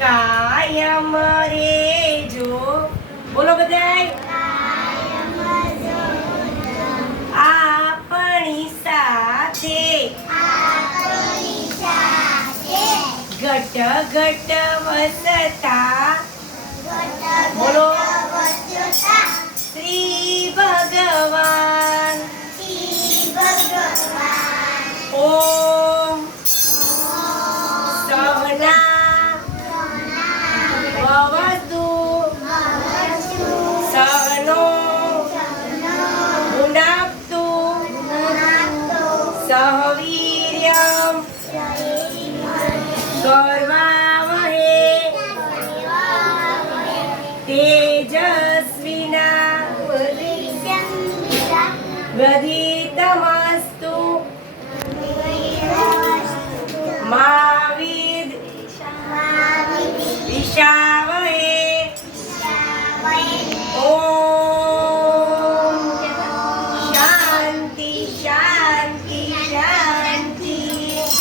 કાયમ રે જો બોલો બધા આપણી સાથે. ઘટ ઘટ વસતા. બોલો. શ્રી ભગવાન. શ્રી ભગવાન. ઓ સહવીર્યમ કર્વાવહે તેજસ્વિના ગધિતમસ્તુ મા વિદ વિશા